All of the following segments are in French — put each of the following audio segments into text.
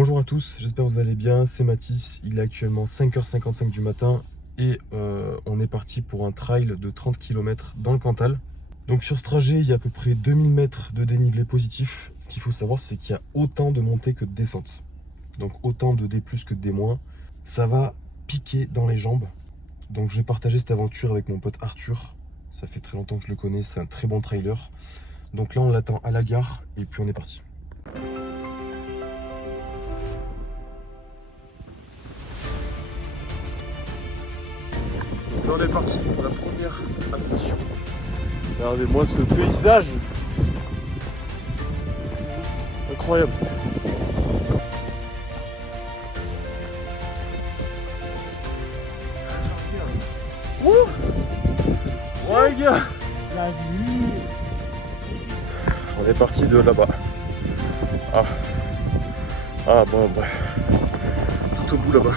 Bonjour à tous, j'espère que vous allez bien, c'est Mathis, il est actuellement 5h55 du matin et on est parti pour un trail de 30 km dans le Cantal. Donc sur ce trajet, il y a à peu près 2000 mètres de dénivelé positif. Ce qu'il faut savoir, c'est qu'il y a autant de montées que de descentes. Donc autant de D+, que de D-. Ça va piquer dans les jambes. Donc je vais partager cette aventure avec mon pote Arthur. Ça fait très longtemps que je le connais, c'est un très bon trailer. Donc là on l'attend à la gare et puis on est parti. On est parti pour la première ascension. Regardez-moi ce paysage incroyable. Wouh! Ouais gars! La vue! On est parti de là-bas. Ah bon bref. Tout au bout là-bas.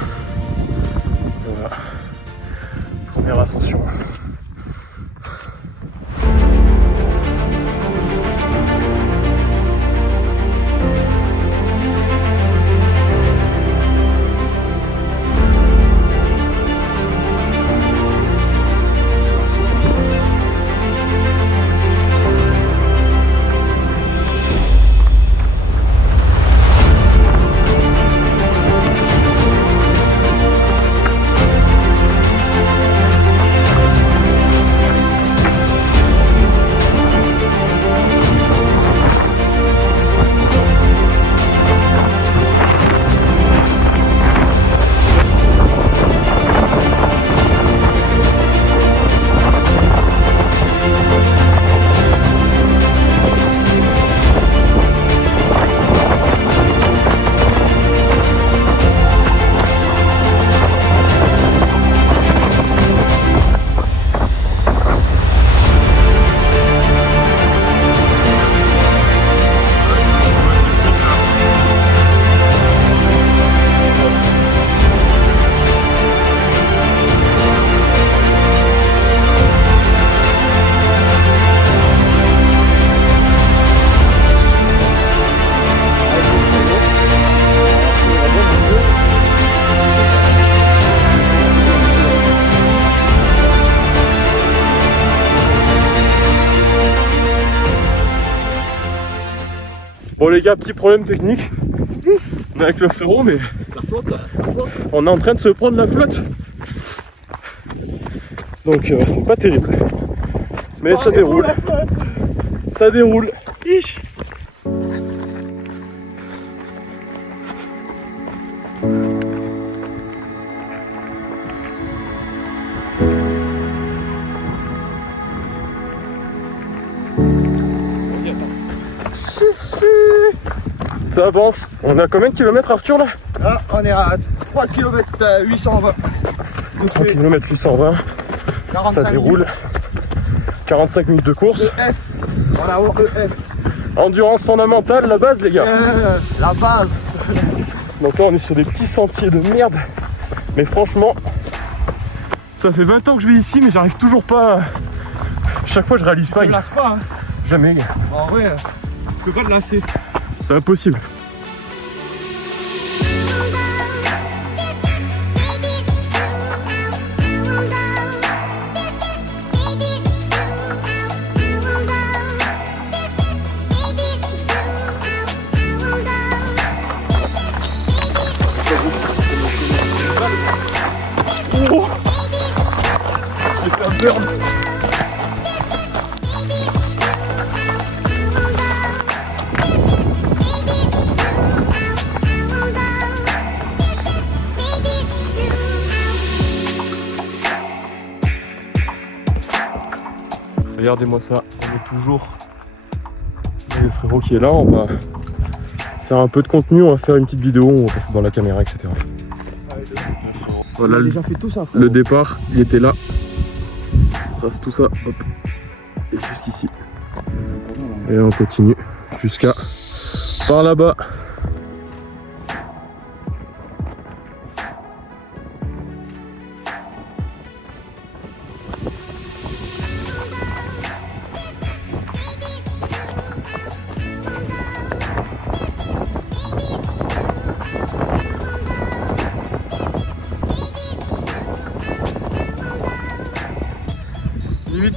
Voilà. Première ascension. Bon les gars, petit problème technique. On est avec le frérot mais on est en train de se prendre la flotte. Donc c'est pas terrible. Mais ça déroule. Ça déroule. Ça avance. On est à combien de kilomètres Arthur là? Là, on est à 3 km 820. 3 km 820. 45 ça déroule. Minutes. 45 minutes de course. EF. On a au EF. Endurance fondamentale, la base les gars. La base. Donc là on est sur des petits sentiers de merde. Mais franchement, ça fait 20 ans que je vais ici mais j'arrive toujours pas. Chaque fois je réalise pas. Tu ne lasses pas. Hein. Jamais gars. En vrai, tu peux pas te lasser. C'est impossible. Oh, j'ai fait un burn. Regardez-moi ça, on est toujours le frérot qui est là, on va faire un peu de contenu, on va faire une petite vidéo, on va passer dans la caméra, etc. Voilà, on a déjà fait tout ça. Le départ, il était là. On trace tout ça, hop, et jusqu'ici. Et on continue jusqu'à par là-bas.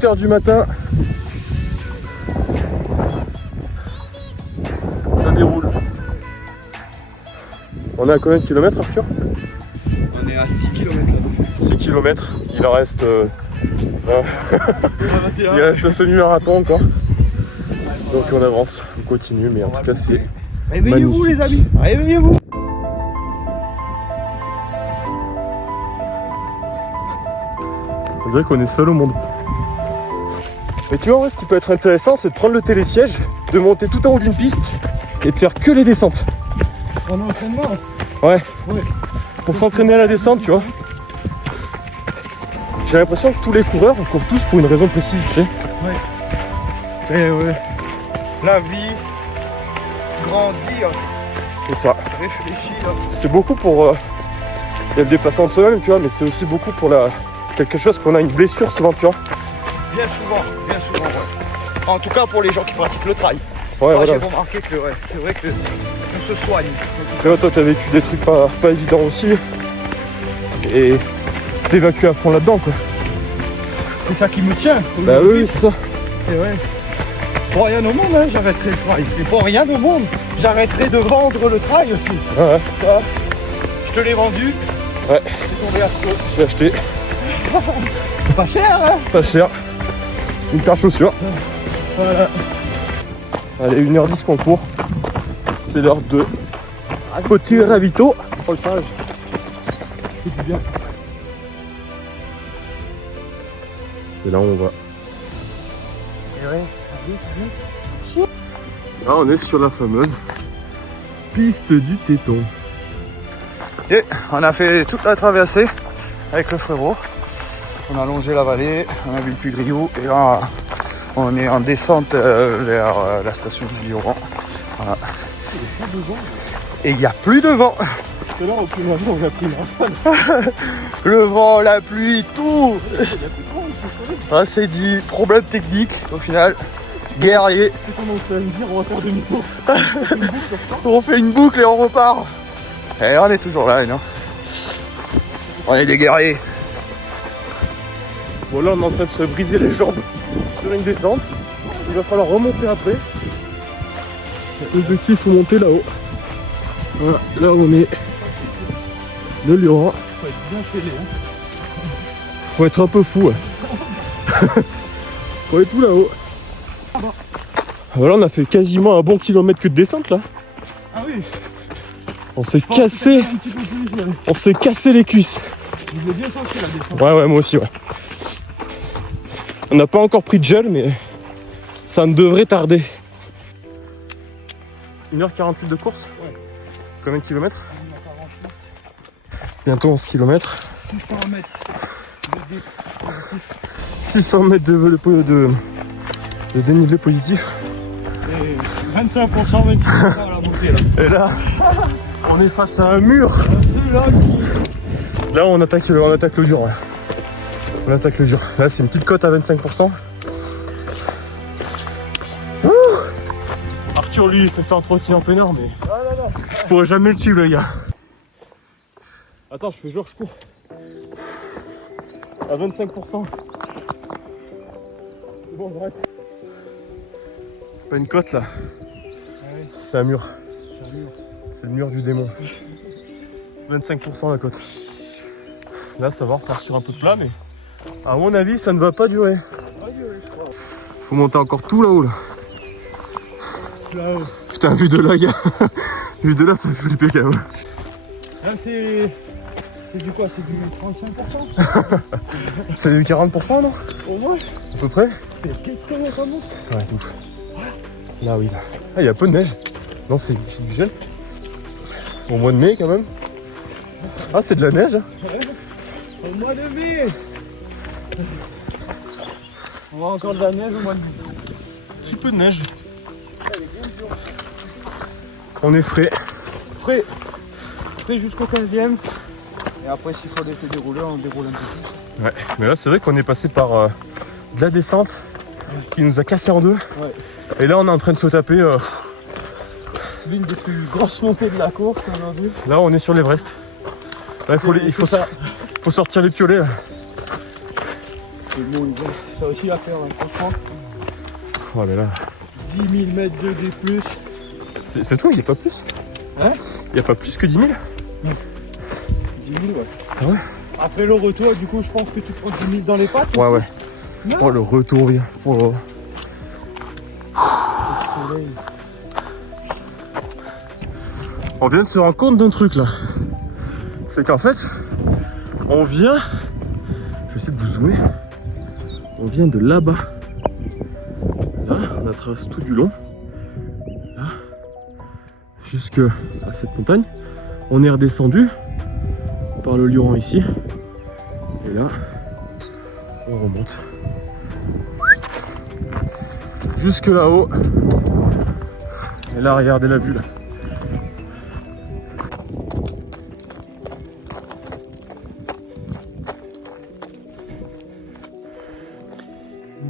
8h du matin. Ça déroule. On est à combien de kilomètres, Arthur? On est à 6 km là. 6 km. Il en reste... il reste un semi-marathon encore. Donc on avance, on continue, mais en tout cas c'est... Réveillez-vous les amis, réveillez-vous. On dirait qu'on est seul au monde. Mais tu vois, ouais, ce qui peut être intéressant, c'est de prendre le télésiège, de monter tout en haut d'une piste et de faire que les descentes. En entraînement. Ouais. Pour s'entraîner à la descente, tu vois. J'ai l'impression que tous les coureurs courent tous pour une raison précise, tu sais. Ouais. Et ouais. La vie, grandir, C'est ça. réfléchir. C'est beaucoup pour il y a le déplacement de soi-même, tu vois, mais c'est aussi beaucoup pour quelque chose qu'on a une blessure souvent, tu vois. Bien souvent, ouais. En tout cas pour les gens qui pratiquent le trail. Ouais, Moi, voilà. j'ai remarqué que ouais, c'est vrai que on se soigne. Tu vois, toi, t'as vécu des trucs pas évidents aussi. Et t'évacues à fond là-dedans, quoi. C'est ça qui me tient. Bah oui, c'est ça. Et ouais. Pour rien au monde, hein, j'arrêterai le trail. Et pour rien au monde, j'arrêterai de vendre le trail aussi. Ouais. Ça, je te l'ai vendu. Ouais. C'est tombé à trop. J'ai acheté. Pas cher, hein. Pas cher. Une paire de chaussures. Voilà. Allez, 1h10 qu'on court. C'est l'heure de petit ravito. C'est du bien. C'est là où on va. Et ouais. Là, on est sur la fameuse piste du Téton. Et on a fait toute la traversée avec le frérot. On a longé la vallée, on a vu le Puy-Griou et là on est en descente vers la station du Lioran. Voilà. Et il n'y a plus de vent. Tout à l'heure, au premier avion, on a pris une rafale. Le vent, la pluie, tout. Ah, c'est dit, problème technique au final. Guerrier. Tu commences à me dire, on va faire demi-tour. On fait une boucle et on repart. Et on est toujours là, non? On est des guerriers. Bon, là, on est en train de se briser les jambes sur une descente. Il va falloir remonter après. L'objectif, faut monter là-haut. Voilà, là où on est. Le Lioran. Faut être bien scellé, hein. Faut être un peu fou, ouais. Faut être tout là-haut. Voilà, on a fait quasiment un bon kilomètre que de descente là. Ah oui. On s'est cassé. On s'est cassé les cuisses. Je l'ai bien senti la descente. Ouais, moi aussi, ouais. On n'a pas encore pris de gel, mais ça ne devrait tarder. 1h48 de course. Ouais. Combien de kilomètres? Bientôt 11 km. 600 mètres de dé positif. 600 mètres de dénivelé positif. Et 25%, 26% à la montée là. Et là, on est face à un mur. Celui-là qui... Là, on attaque le dur. Ouais. On attaque le dur. Là, c'est une petite cote à 25%. Ouh, Arthur, lui, il fait ça en trottinant en plein air, mais Non. je pourrais jamais le suivre, les gars. Attends, je fais genre, je cours. À 25%. C'est bon, j'arrête. C'est pas une cote là. Ah oui, C'est un mur. c'est un mur. C'est le mur du démon. 25% la cote. Là, ça va repartir sur un peu de plat, mais à mon avis, ça ne va pas durer. Faut monter encore tout là-haut là. Là-haut. Putain, vu de là, gars. Vu de là, ça fait flipper quand même. Là c'est du quoi? C'est du 35%? C'est du 40%, non? Au moins. À peu près? Comment ça monte? Ouais, ouf. Là, oui, là. Ah, il y a un peu de neige. Non, c'est du gel. Au mois de mai, quand même. Ah, c'est de la neige. Au mois de mai. On voit encore de la neige au mois de mai. Un petit peu de neige. On est frais. Frais jusqu'au 15e. Et après, s'il faut laisser dérouler, on déroule un peu plus. Ouais, mais là, c'est vrai qu'on est passé par de la descente qui nous a cassé en deux. Ouais. Et là, on est en train de se taper. L'une des plus grosses montées de la course aujourd'hui. Là, on est sur l'Everest. Là, il faut sortir les piolets. Là. C'est bon, il reste ça aussi à faire, hein, franchement. Oh mais là. 10 000 mètres de D+. C'est tout, il n'y a pas plus? Hein? Il n'y a pas plus que 10 000? 10 000, ouais. Ah ouais? Après le retour, du coup, je pense que tu prends 10 000 dans les pattes. Ouais, aussi. ouais. Non. Oh, le retour, viens. Oh. On vient de se rendre compte d'un truc là. C'est qu'en fait, on vient. Je vais essayer de vous zoomer. On vient de là-bas. Là, on a traversé tout du long. Là. Jusque à cette montagne. On est redescendu par le Luron ici. Et là, on remonte. Jusque là-haut. Et là, regardez la vue là.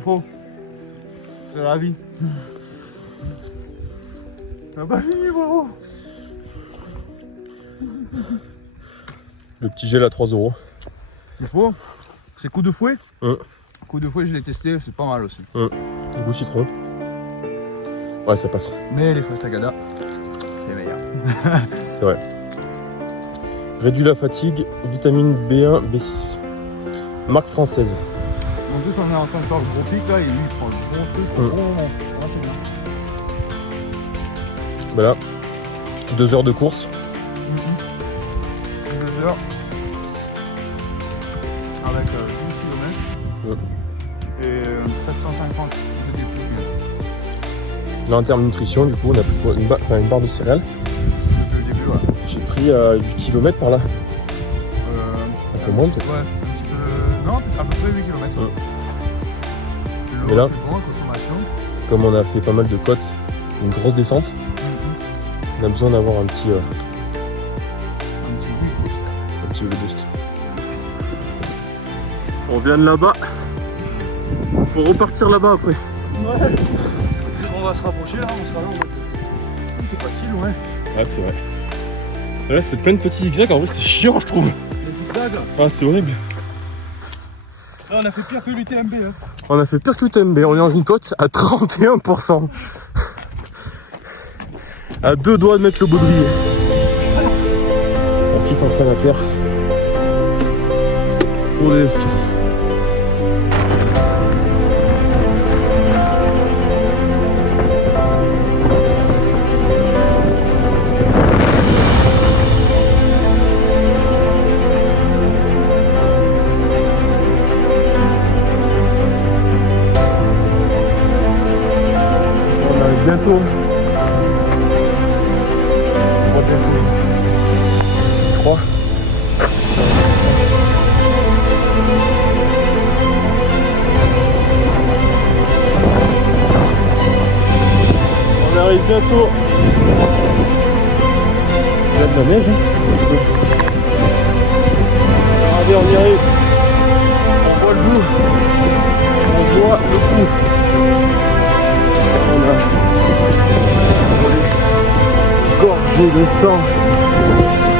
Bon, c'est la vie. T'as pas fini, frérot. Le petit gel à 3 €. Il faut. C'est coup de fouet. Hein. Coup de fouet, je l'ai testé, c'est pas mal aussi. Goût citron. Ouais, ça passe. Mais les fraises Tagada, c'est meilleur. C'est vrai. Réduit la fatigue, vitamine B1, B6. Marque française. En plus, on est en train de faire le gros clic là, et lui il prend le bon truc au bon moment. Ah, c'est bien. Voilà. 2 heures de course. 2 heures. Avec 12 km. Et 750 de D+. Là, en termes de nutrition, du coup, on a pris quoi, une barre de céréales. Depuis le début, ouais. J'ai pris 8 km par là. Un peu moins, peut-être. Ouais, un petit peu. Non, à peu près 8 km. Mais là, c'est bon, consommation. comme on a fait pas mal de côtes, une grosse descente, on a besoin d'avoir un petit boost. On vient de là-bas. Faut repartir là-bas après. Ouais. On va se rapprocher là, on sera là. C'est pas si loin. Ouais, c'est vrai. Là, c'est plein de petits zigzags. En vrai, c'est chiant, je trouve. Les zigzags. Ah, c'est horrible. Là, on a fait pire que l'UTMB. Hein. On a fait pire que l'UTMB. On est dans une côte à 31%. À 2 doigts de mettre le baudrier. On quitte enfin la terre. Pour les ski. Bientôt. On va bientôt. Je crois. On arrive bientôt. Il y a de la neige. Regardez, on y arrive. On voit le bout. On voit le bout. On a gorgé de sang. Je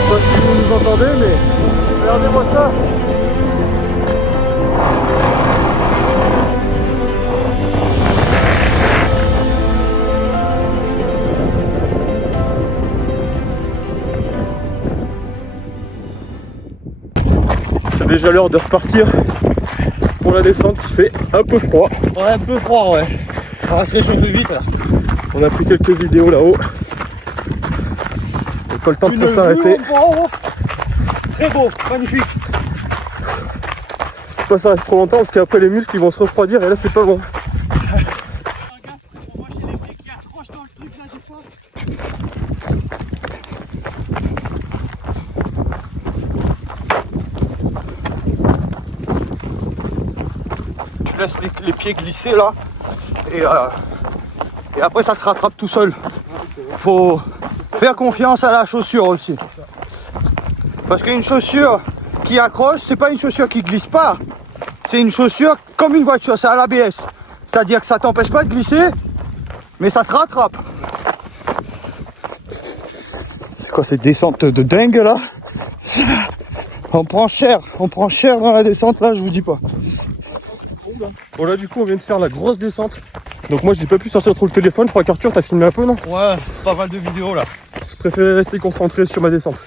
sais pas si vous nous entendez, mais regardez-moi ça. C'est déjà l'heure de repartir pour la descente, il fait un peu froid. Ouais, un peu froid, ouais. On va se réchauffer vite là. On a pris quelques vidéos là-haut. Et pas le temps de trop s'arrêter. Très beau, magnifique. Faut pas s'arrêter trop longtemps parce qu'après les muscles ils vont se refroidir et là c'est pas bon. Moi j'ai les pieds qui accrochent dans le truc là des fois. Tu laisses les pieds glisser là et après ça se rattrape tout seul. Faut faire confiance à la chaussure aussi. Parce qu'une chaussure qui accroche, c'est pas une chaussure qui glisse pas. C'est une chaussure comme une voiture, c'est à l'ABS. C'est-à-dire que ça t'empêche pas de glisser, mais ça te rattrape. C'est quoi cette descente de dingue là? On prend cher dans la descente là, je vous dis pas. Bon là du coup on vient de faire la grosse descente. Donc moi j'ai pas pu sortir trop le téléphone, je crois qu'Arthur t'as filmé un peu non? Ouais, pas mal de vidéos là. Je préférais rester concentré sur ma descente.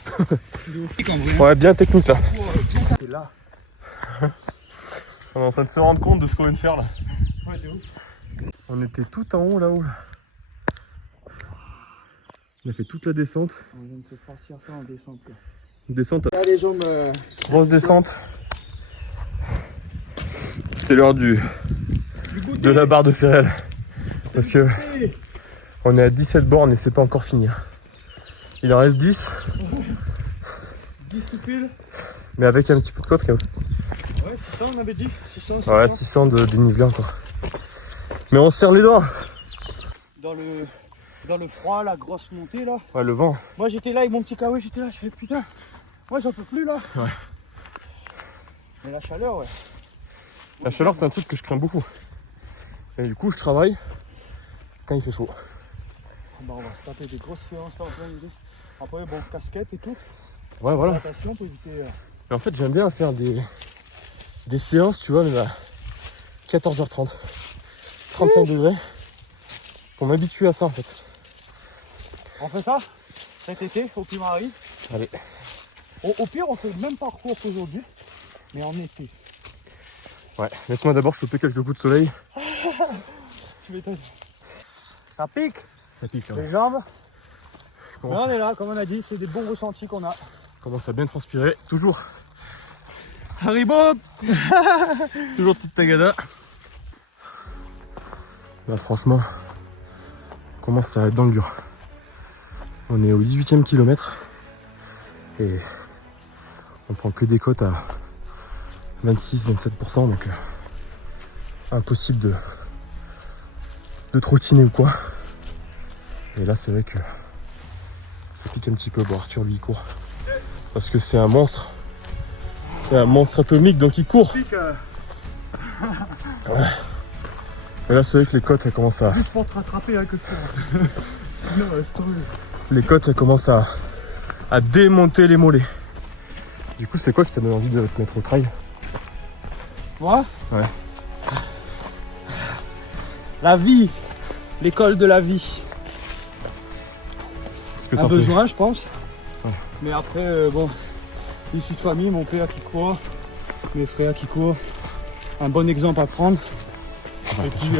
Ouais, bien technique là. Et là. On est en train de se rendre compte de ce qu'on vient de faire là. Ouais, de ouf. On était tout en haut là-haut là. On a fait toute la descente. On vient de se farcir ça en descente quoi. Descente. Là les jambes. Grosse descente. C'est l'heure de la barre de céréales. Parce que on est à 17 bornes et c'est pas encore fini. Il en reste 10. 10 tout pile. Mais avec un petit peu de côte quand même. Ouais, 600 on avait dit. 600. Ouais, 600 de dénivelé encore. Mais on se serre les doigts. Dans le froid, la grosse montée là. Ouais, le vent. Moi j'étais là avec mon petit kawaii, j'étais là, je fais putain. Moi j'en peux plus là. Ouais. Mais la chaleur, ouais. La chaleur, c'est un truc que je crains beaucoup. Et du coup, je travaille quand il fait chaud. Bah, on va se taper des grosses séances là en plein milieu. Après, bon, casquette et tout. Ouais, voilà. Attention pour éviter. Mais en fait, j'aime bien faire des séances, tu vois, même à 14h30, 35 degrés. Pour m'habituer à ça en fait. On fait ça cet été au Puy-Marie. Allez. Au pire, on fait le même parcours qu'aujourd'hui, mais en été. Ouais, laisse-moi d'abord choper quelques coups de soleil. Tu m'étonnes. Ça pique. Ça pique, Les jambes. Je Là, on est là, comme on a dit, c'est des bons ressentis qu'on a. commence à bien transpirer. Toujours. Haribo. Toujours petite tagada. Là, franchement, on commence à être dans le dur. On est au 18e kilomètre. Et on prend que des côtes à 26-27%. Donc, impossible de trottiner ou quoi. Et là, c'est vrai que ça pique un petit peu. Bon, Arthur, lui, il court. Parce que c'est un monstre. C'est un monstre atomique, donc il court. Ouais. Et là, c'est vrai que les côtes, elles commencent à... Juste pour te rattraper avec le sport. Sinon, laisse tomber. Les côtes, elles commencent à démonter les mollets. Du coup, c'est quoi qui t'a donné envie de te mettre au trail? Moi? Ouais. La vie. L'école de la vie. Est-ce que Un t'en fais? besoin, je pense. Ouais. Mais après, bon, issu de famille, mon père qui court, mes frères qui courent. Un bon exemple à prendre. Et puis,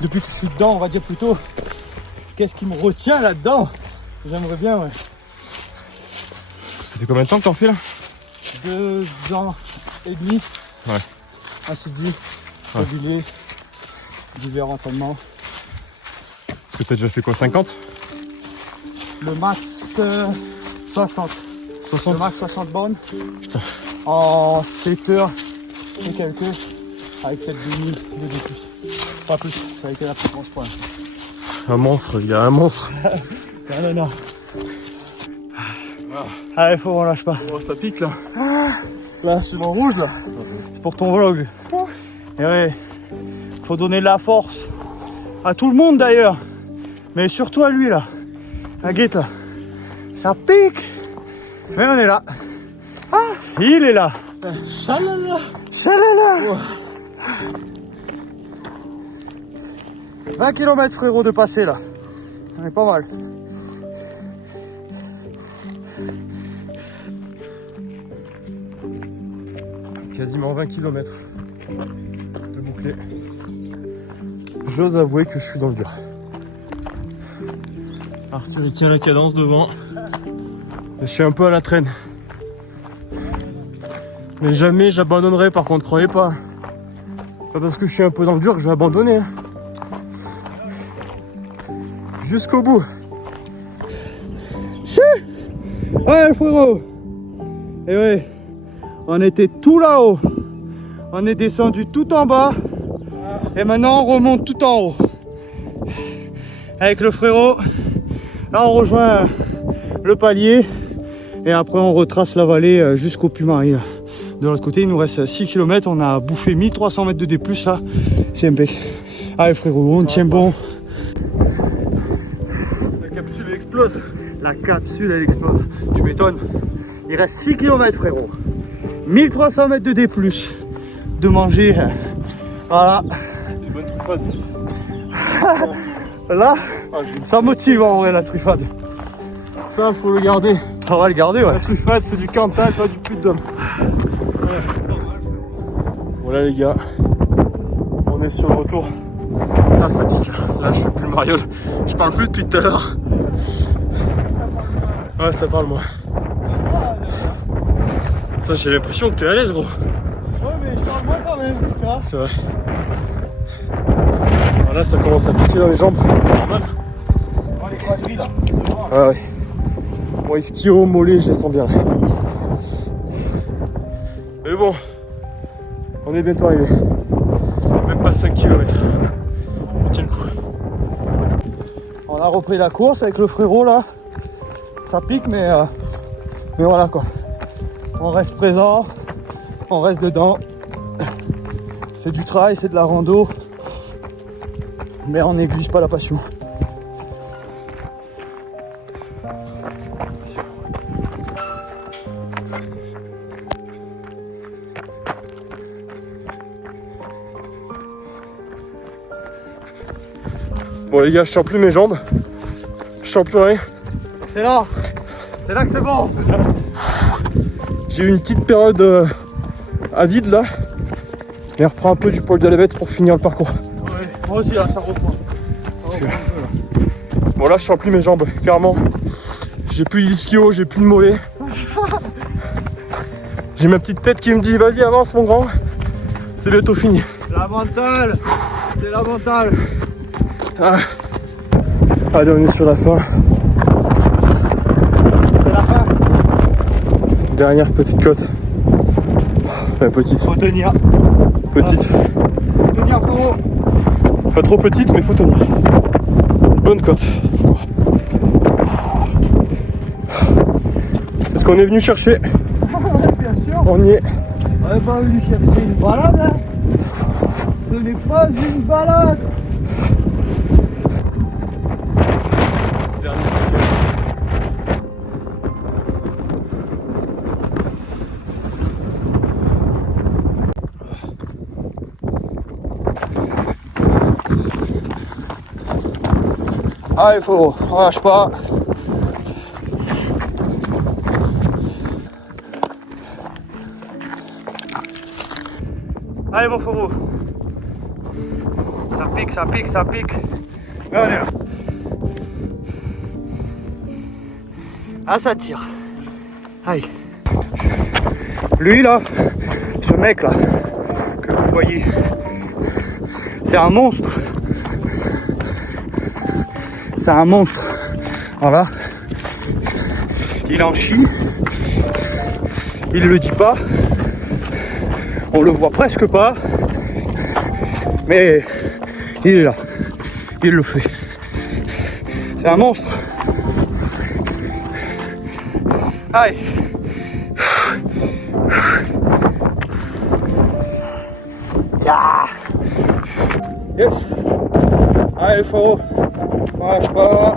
depuis que je suis dedans, on va dire plutôt, qu'est-ce qui me retient là-dedans? J'aimerais bien, ouais. C'était combien de temps que t'en fais là? 2 ans et demi. Ouais. Assidus, Ouais. régulier, divers entraînements. Est-ce que t'as déjà fait quoi, 50? Le max 60. 60? Le max 60 bornes. Putain. En 7 heures et quelques. Avec cette demi de plus. Pas plus. Ça a été la plus grosse pointe. Un monstre, il y a un monstre. Non. Allez, faut on lâche pas. Oh, ça pique là. Là, je suis dans le rouge là. C'est pour ton vlog. Et ouais, faut donner de la force à tout le monde d'ailleurs. Mais surtout à lui là. À Guette là. Ça pique. Mais on est là. Il est là. Chalala. Chalala. 20 km frérot de passer là. On est pas mal. Quasiment 20 km de bouclé. J'ose avouer que je suis dans le dur. Arthur il tient la cadence devant. Je suis un peu à la traîne. Mais jamais j'abandonnerai, par contre, croyez pas. Pas parce que je suis un peu dans le dur que je vais abandonner. Hein. Jusqu'au bout. Ouais frérot. Et ouais. On était tout là-haut. On est descendu tout en bas. Et maintenant on remonte tout en haut. Avec le frérot. Là on rejoint le palier. Et après on retrace la vallée jusqu'au Puy-Marie. De l'autre côté il nous reste 6 km, on a bouffé 1300 mètres de D+, là, c'est impec. Allez frérot, on tient bon. La capsule elle explose. La capsule elle explose, tu m'étonnes. Il reste 6 km frérot. 1300 mètres de D+. De manger. Voilà. Des bonnes truffades. Là, ça motive en vrai la truffade. Ça, faut le garder. On va le garder, ouais. La truffade, c'est du Cantal, pas du Puy-de-Dôme. Voilà les gars, on est sur le retour. Là ça pique, là je suis plus mariole. Je parle plus depuis tout à l'heure. Ouais, ça parle moi. Putain, j'ai l'impression que t'es à l'aise gros. Ouais mais je parle moins quand même, tu vois. C'est vrai. Alors là ça commence à piquer dans les jambes, c'est normal. Oh les quadrilles là. Ouais ouais. Moi ischio, mollet, je les sens bien là. Mais bon, on est bientôt arrivé. Même pas 5 km. On tient le coup. On a repris la course avec le frérot là. Ça pique mais voilà quoi. On reste présent, on reste dedans. C'est du trail, c'est de la rando. Mais on néglige pas la passion. Bon les gars, je sens plus mes jambes. Je sens plus rien. C'est là que c'est bon. J'ai eu une petite période à vide là. Mais on reprend un peu du poil de la bête pour finir le parcours. Ouais, moi aussi là, ça reprend. Ça reprend un peu, là. Bon là je sens plus mes jambes, clairement. J'ai plus d'ischio, j'ai plus de mollet. J'ai ma petite tête qui me dit vas-y avance mon grand. C'est bientôt fini. La mentale. C'est la mentale. Ah. Allez on est sur la fin. C'est la fin. Dernière petite côte. Enfin, petite. Faut tenir. Petite. Faut tenir frérot. Pas trop petite mais faut tenir. Bonne côte. C'est ce qu'on est venu chercher. Bien sûr. On y est. On n'est pas venu chercher une balade. Hein. Ce n'est pas une balade. Allez frérot, on lâche pas. Allez mon frérot. Ça pique, ça pique, ça pique. Allez là. Ah ça tire. Allez. Lui là, ce mec là, que vous voyez, c'est un monstre. C'est un monstre. Voilà. Il en chie. Il le dit pas. On le voit presque pas. Mais il est là. Il le fait. C'est un monstre. Allez. Yeah. Yes. Allez le frérot. On lâche pas.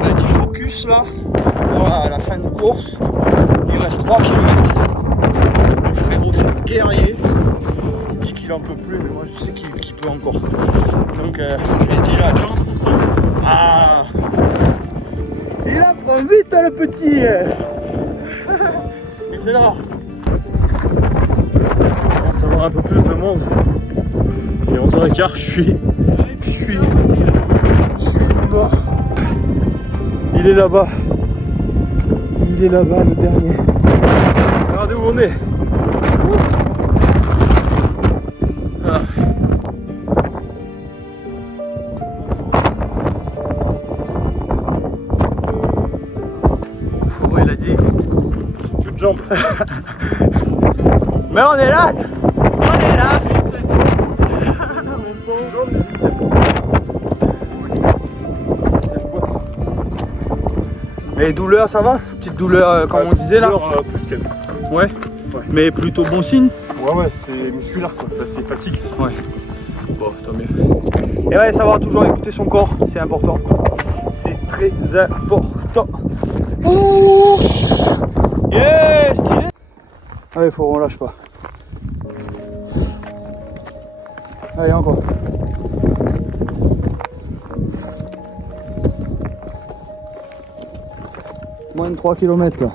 On a dit focus là. Voilà, à la fin de course. Il reste 3 km. Le frérot c'est un guerrier. Il dit qu'il en peut plus, mais moi je sais qu'il peut encore. Donc je lui ai dit à 40%. Ah. Il apprend vite hein, le petit. Excellent. On va savoir un peu plus de monde. Il est 11h15, je suis mort. Il est là-bas. Il est là-bas, le dernier. Regardez où on est. Ah. Faut, il a dit. J'ai plus de jambes. Mais on est là. On est là. Et douleur, ça va? Petite douleur, comme on disait là? Douleur, plus qu'elle. Ouais. Mais plutôt bon signe? Ouais, c'est musculaire quoi, c'est fatigue. Ouais. Bon, tant mieux. Et ouais, savoir toujours écouter son corps, c'est important. C'est très important. Ouh, yeah, stylé. Allez, faut on lâche pas. Allez, encore. Moins de 3 km là.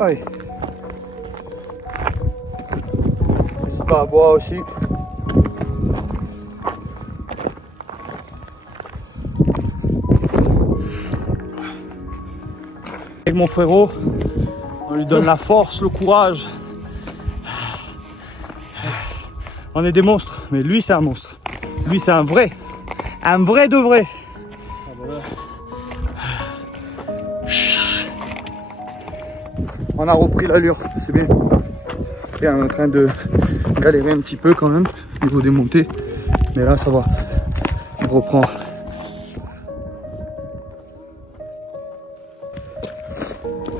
Allez. N'hésite pas à boire aussi. Avec mon frérot, on lui donne la force, le courage. On est des monstres, mais lui c'est un monstre. Lui c'est un vrai de vrai. On a repris l'allure, c'est bien. Et on est en train de galérer un petit peu quand même au niveau des montées. Mais là ça va. On reprend.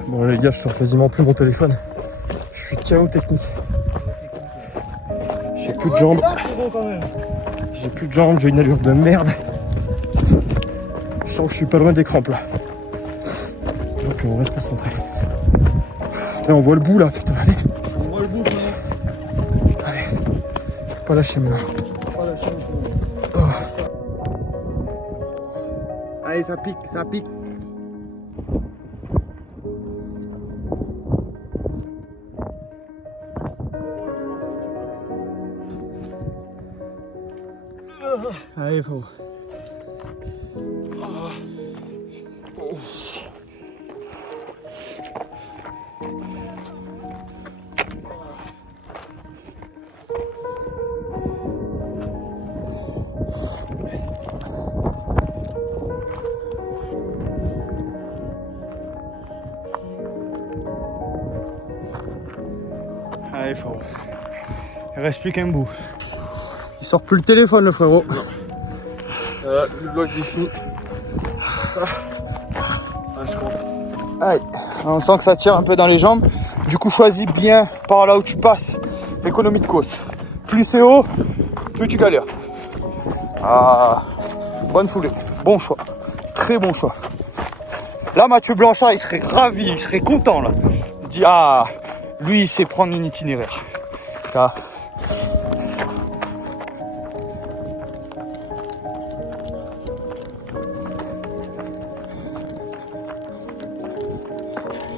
Bon les gars, je sors quasiment plus mon téléphone. Je suis KO technique. J'ai plus de jambes. J'ai plus de jambes, j'ai une allure de merde. Je sens que je suis pas loin des crampes là. Donc on reste concentré. Putain, on voit le bout là, putain, allez. On voit le bout. Allez. Pas lâcher maintenant. Oh. Allez, ça pique, ça pique. Allez, faut. Allez, faut. Il reste plus qu'un bout. Il sort plus le téléphone, le frérot. Le vlog est fini. Je compte. Allez, on sent que ça tire un peu dans les jambes. Du coup, choisis bien par là où tu passes. Économie de course. Plus c'est haut, plus tu galères. Ah, bonne foulée. Bon choix. Très bon choix. Là, Mathieu Blanchard, il serait ravi, il serait content là. Il dit, ah, lui, il sait prendre une itinéraire. Ça.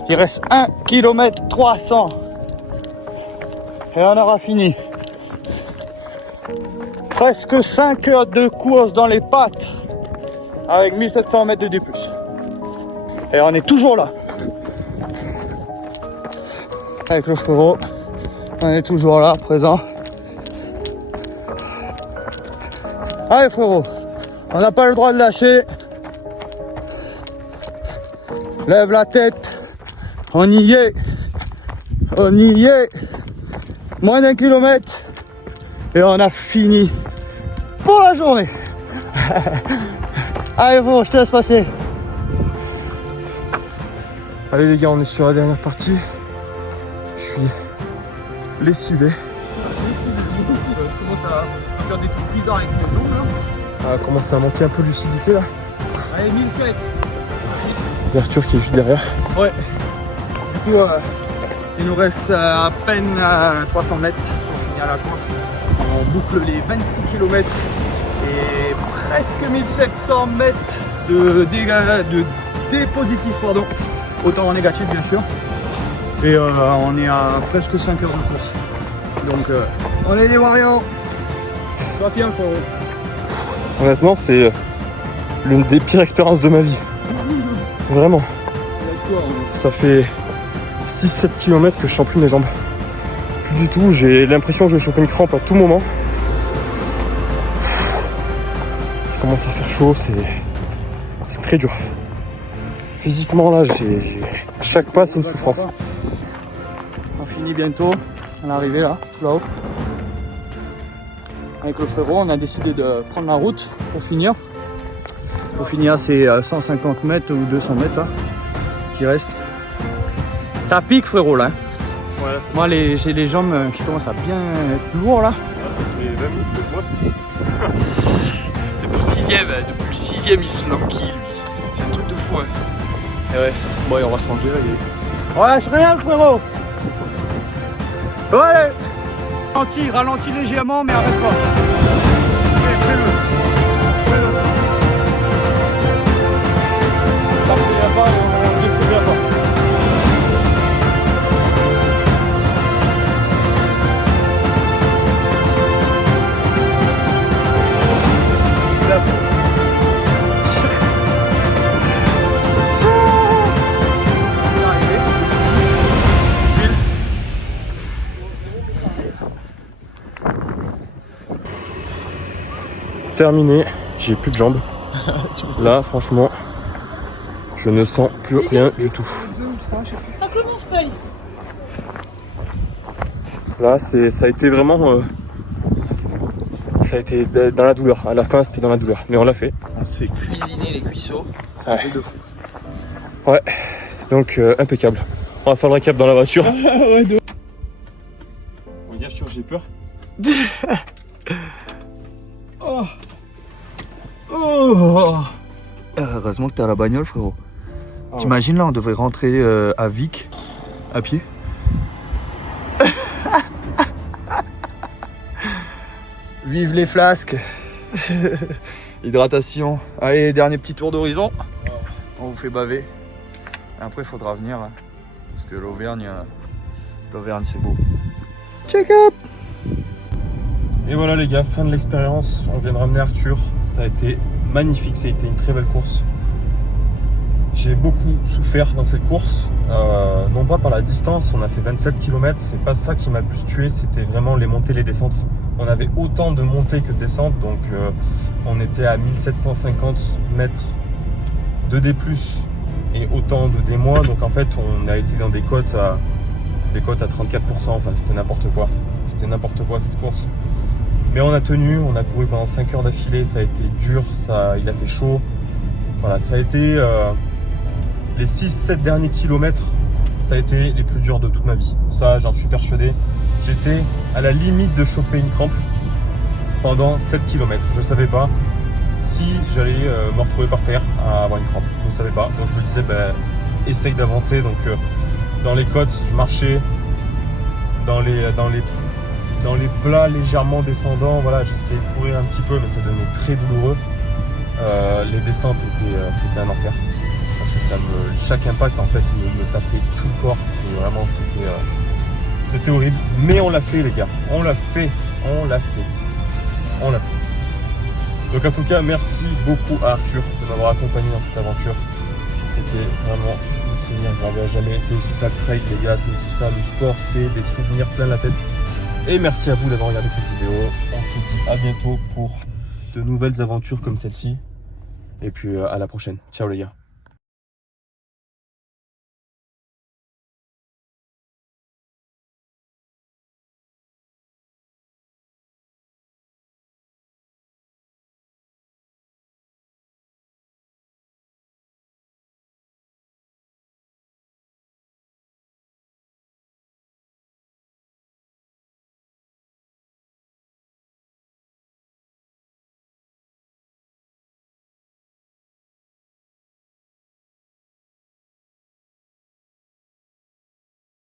Il reste 1 km 300 et on aura fini. Presque 5 heures de course dans les pattes avec 1700 mètres de D+. Et on est toujours là. Avec le frérot, on est toujours là, présent. Allez frérot, on n'a pas le droit de lâcher. Lève la tête. On y est, on y est, moins d'1 kilomètre et on a fini pour la journée. Allez bon, je te laisse passer. Allez les gars, on est sur la dernière partie. Je suis lessivé. Je commence à faire des trucs bizarres avec mes jambes là. Ça commence à manquer un peu de lucidité là. Allez, 1007. L'ouverture qui est juste derrière. Ouais. Du coup, il nous reste à peine 300 mètres pour finir la course. On boucle les 26 km et presque 1700 mètres de D positif, pardon. Autant en négatif, bien sûr. Et on est à presque 5 heures de course. Donc, on est des warriors. Sois fier, frérot. Honnêtement, c'est l'une des pires expériences de ma vie. Vraiment. Ça fait 6-7 km que je sens plus mes jambes. Plus du tout, j'ai l'impression que je vais choper une crampe à tout moment. Il commence à faire chaud, c'est très dur. Physiquement là, chaque pas c'est une souffrance. On finit bientôt, on est arrivé là, tout là-haut. avec le frérot, on a décidé de prendre la route pour finir. Pour finir, c'est 150 mètres ou 200 mètres là, qui reste. Ça pique, frérot, là. Ouais, là, Moi, j'ai les jambes qui commencent à bien être lourdes là. ça fait 20 minutes de moi. Depuis le sixième, il se lanquille, lui. C'est un truc de fou, hein. Et ouais, bon, et on va se ranger là. Ouais, je rien, le frérot. Ouais. Ralentis légèrement, mais arrête pas. Fais-le. Parfait, pas, on descend bien pas. Terminé, j'ai plus de jambes. Là, franchement, je ne sens plus rien du tout. Ça commence pas, lui. Là, ça a été vraiment... ça a été dans la douleur. À la fin, c'était dans la douleur. Mais on l'a fait. On s'est cuisiné les cuisseaux. C'est un truc de fou. Ouais, donc impeccable. On va faire le récap dans la voiture. Ouais, de... On va dire, j'ai peur. Oh. Oh. Heureusement que t'es à la bagnole, frérot. Ah ouais. T'imagines là, on devrait rentrer à Vic à pied. Vive les flasques. Hydratation. Allez, dernier petit tour d'horizon. On vous fait baver. Et après, il faudra venir là, parce que l'Auvergne, c'est beau. Check up. Et voilà les gars, fin de l'expérience. On vient de ramener Arthur. Ça a été magnifique, ça a été une très belle course. J'ai beaucoup souffert dans cette course. Non pas par la distance, on a fait 27 km. C'est pas ça qui m'a le plus tué, c'était vraiment les montées, les descentes. On avait autant de montées que de descentes. Donc on était à 1750 mètres de D+, et autant de D-. Donc en fait on a été dans des cotes à 34%. Enfin c'était n'importe quoi. C'était n'importe quoi cette course. Mais on a tenu, on a couru pendant 5 heures d'affilée, ça a été dur, il a fait chaud. Voilà, ça a été les 6-7 derniers kilomètres, ça a été les plus durs de toute ma vie. Ça, j'en suis persuadé. J'étais à la limite de choper une crampe pendant 7 km. Je ne savais pas si j'allais me retrouver par terre à avoir une crampe. Je ne savais pas. Donc je me disais, essaye d'avancer. Donc dans les côtes, je marchais. Dans les plats légèrement descendants, voilà, j'essayais de courir un petit peu, mais ça devenait très douloureux. Les descentes c'était un enfer. Parce que chaque impact en fait me tapait tout le corps. Et vraiment c'était horrible. Mais on l'a fait les gars. On l'a fait. Donc en tout cas, merci beaucoup à Arthur de m'avoir accompagné dans cette aventure. C'était vraiment un souvenir gravé à jamais. C'est aussi ça le trail les gars, c'est aussi ça le sport, c'est des souvenirs plein la tête. Et merci à vous d'avoir regardé cette vidéo. On se dit à bientôt pour de nouvelles aventures comme celle-ci. Et puis à la prochaine. Ciao les gars.